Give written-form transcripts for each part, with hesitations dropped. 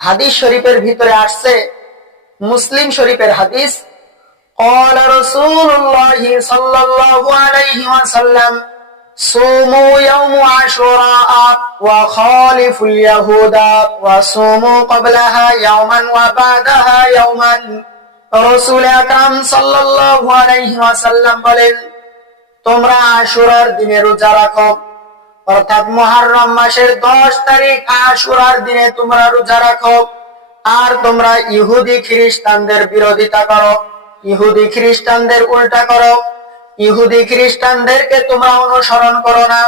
হাদিস শরীফের ভিতরে আসছে, মুসলিম শরীফের হাদিস, قال رسول الله صلى الله عليه وسلم صوموا يوم عاشوراء وخالفوا اليهود وصوموا قبلها يوما وبعدها يوما। রাসূল আকরাম সাল্লাল্লাহু আলাইহি ওয়াসাল্লাম বলেন, তোমরা আশুরার দিনে রোজা রাখো, অর্থাৎ মুহররম মাসের 10 তারিখ আশুরার দিনে তোমরা রোজা রাখো। আর তোমরা ইহুদি খ্রিস্টানদের বিরোধিতা করো, ইহুদি খ্রিস্টানদের উল্টা করো, ইহুদি খ্রিস্টানদেরকে তোমরা অনুসরণ করো না।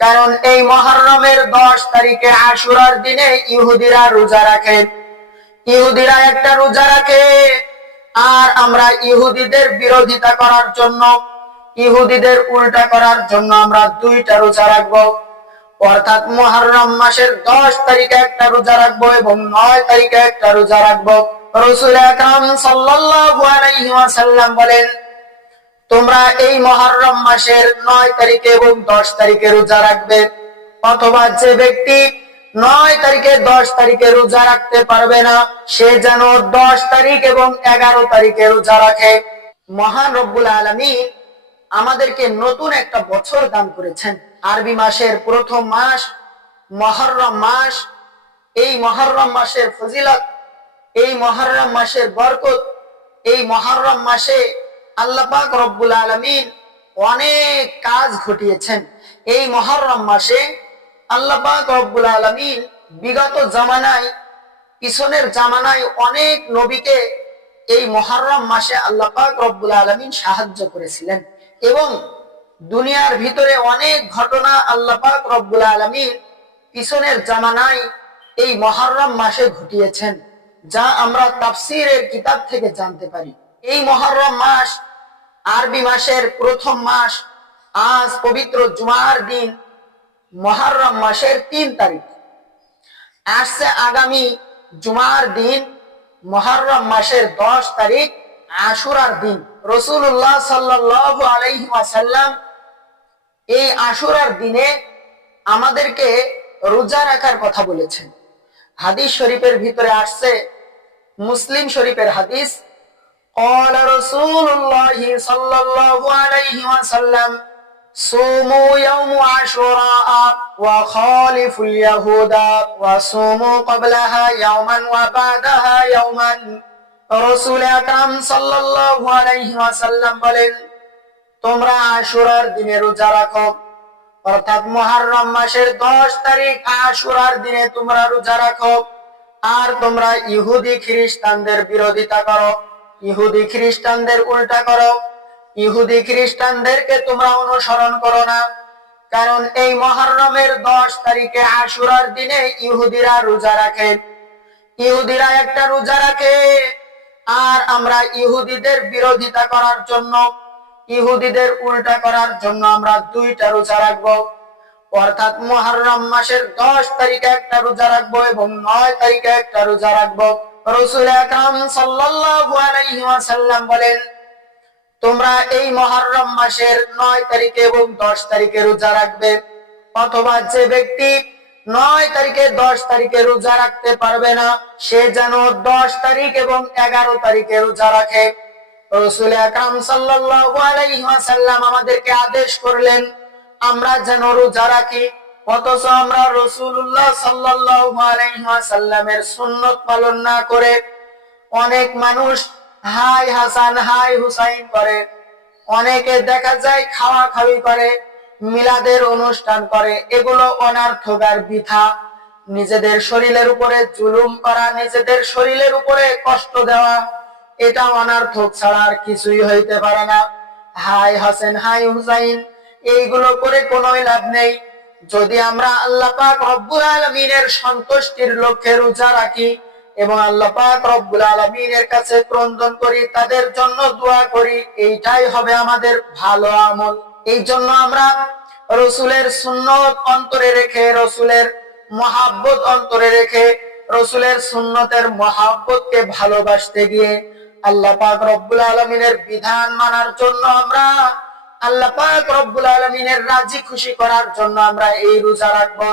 কারণ এই মুহররমের 10 তারিখে আশুরার দিনে ইহুদিরা রোজা রাখে, ইহুদিরা একটা রোজা রাখে। আর আমরা ইহুদিদের বিরোধিতা করার জন্য, ইহুদিদের উল্টা করার জন্য আমরা 2টা রোজা রাখবো, অর্থাৎ মুহররম মাসের 10 তারিখে একটা রোজা রাখবো এবং 9 তারিখে একটা রোজা রাখবো। রাসূল আকরাম সাল্লাল্লাহু আলাইহি ওয়াসাল্লাম বলেন, তোমরা এই মুহররম মাসের 9 তারিখে এবং 10 তারিখে রোজা রাখবে, অথবা যে ব্যক্তি 9 তারিখে 10 তারিখে রোজা রাখতে পারবে না, সে যেন 10 তারিখ এবং 11 তারিখে রোজা রাখে। মহান রব্বুল আলামিন আমাদেরকে নতুন একটা বছর দান করেছেন। আরবি মাসের প্রথম মাস মুহররম মাস। এই মুহররম মাসের ফজিলত, এই মুহররম মাসের বরকত, এই মুহররম মাসে আল্লাহ পাক রব্বুল আলামিন অনেক কাজ ঘটিয়েছেন। এই মুহররম মাসে আল্লাহ পাক রব্বুল আলামিন বিগত জামানায়, পিছনের জামানায় অনেক নবীকে এই মুহররম মাসে আল্লাহ পাক রব্বুল আলামিন সাহায্য করেছিলেন এবং দুনিয়ার ভিতরে অনেক ঘটনা আল্লাহ পাক রব্বুল আলামিন পিছনের জামানায় এই মুহররম মাসে ঘটিয়েছেন, যা আমরা তাফসীরের কিতাব থেকে জানতে পারি। এই মুহররম মাস আরবি মাসের প্রথম মাস। আজ পবিত্র জুমার দিন মুহররম মাসের 3 তারিখ আসছে। আগামী জুমার দিন মুহররম মাসের 10 তারিখ আশুরার দিন। রাসূলুল্লাহ সাল্লাল্লাহু আলাইহি ওয়াসাল্লাম এই আশুরার দিনে আমাদেরকে রোজা রাখার কথা বলেছেন। হাদিস শরীফের ভিতরে আসছে, মুসলিম শরীফের হাদিস, قال رسول الله صلى الله عليه وسلم صوموا يوم عاشوراء وخالفوا اليهود وصوموا قبلها يوما وبعدها يوما। রাসূল আকরাম সাল্লাল্লাহু আলাইহি ওয়াসাল্লাম বলেন, তোমরা আশুরার দিনে রোজা রাখো, অর্থাৎ মুহররম মাসের 10 তারিখ আশুরার দিনে তোমরা রোজা রাখো। আর তোমরা ইহুদি খ্রিস্টানদের বিরোধিতা করো, ইহুদি খ্রিস্টানদের উল্টা করো, ইহুদি খ্রিস্টানদেরকে তোমরা অনুসরণ করো না। কারণ এই মুহররমের 10 তারিখে আশুরার দিনে ইহুদিরা রোজা রাখে, ইহুদিরা একটা রোজা রাখে। আর আমরা ইহুদিদের বিরোধিতা করার জন্য, ইহুদিদের উল্টা করার জন্য আমরা 2টা রোজা রাখবো, অর্থাৎ মুহররম মাসের 10 তারিখে একটা রোজা রাখবো এবং 9 তারিখে একটা রোজা রাখবো। রাসূল আকরাম সাল্লাল্লাহু আলাইহি ওয়াসাল্লাম বলেন, তোমরা এই মুহররম মাসের 9 তারিখে এবং 10 তারিখে রোজা রাখবে, অথবা যে ব্যক্তি 9 তারিখে 10 তারিখে রোজা রাখতে পারবে না, সে যেন 10 তারিখ এবং 11 তারিখে রোজা রাখে। রাসূল আকরাম সাল্লাল্লাহু আলাইহি ওয়াসাল্লাম আমাদেরকে আদেশ করলেন আমরা যেন রোজা রাখি, অথচ আমরা রাসূলুল্লাহ সাল্লাল্লাহু আলাইহি ওয়াসাল্লামের সুন্নাত পালন না করে অনেক মানুষ হাই হাসান হাই হুসাইন করে, অনেকে দেখা যায় খাওয়া খাওয়ি করে, মিলাদের অনুষ্ঠান করে। এগুলো অনর্থক আর বৃথা। নিজেদের শরীরের উপরে জুলুম করা, নিজেদের শরীরের উপরে কষ্ট দেওয়া, এটা অনর্থক ছাড়া আর কিছুই হইতে পারে না। হাই হাসান হাই হুসাইন এইগুলো করে কোনো লাভ নেই। যদি আমরা আল্লাহ পাক রব্বুল আলামিনের সন্তুষ্টির লক্ষ্যে রোজা রাখি এবং আল্লাহ পাক রব্বুল আলামিনের কাছে ক্রন্দন করি, তাদের জন্য দোয়া করি, এইটাই হবে আমাদের ভালো আমল। এই জন্য আমরা রাসূলের সুন্নত অন্তরে রেখে, রাসূলের মহাব্বত অন্তরে রেখে, রাসূলের সুন্নতের মহাব্বতকে ভালোবাসতে গিয়ে আল্লাহ পাক রব্বুল আলামিনের বিধান মানার জন্য আমরা, আল্লাহ পাক রব্বুল আলামিনের রাজি খুশি করার জন্য আমরা এই রোজা রাখবো।